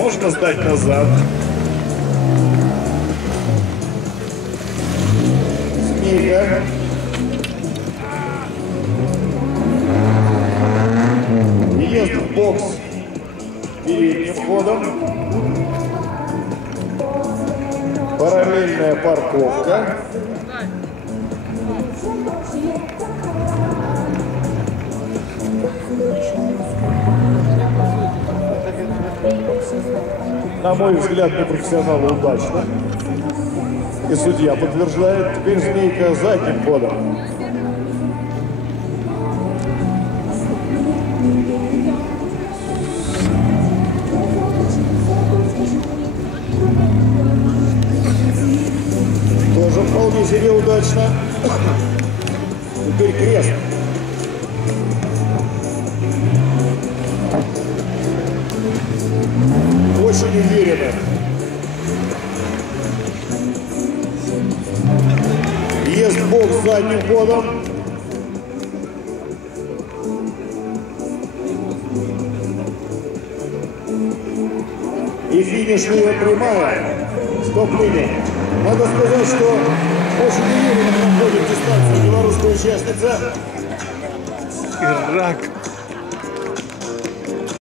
Можно сдать назад. Змейка. Въезд в бокс передним ходом. Параллельная парковка. На мой взгляд, непрофессионалы удачно. И судья подтверждает. Теперь змейка задним ходом. Тоже вполне себе удачно. Очень уверенно. Есть бокс задним ходом. И финишная прямая. Стоп-линия. Надо сказать, что очень уверенно проходит дистанцию белорусская участница. Ирак.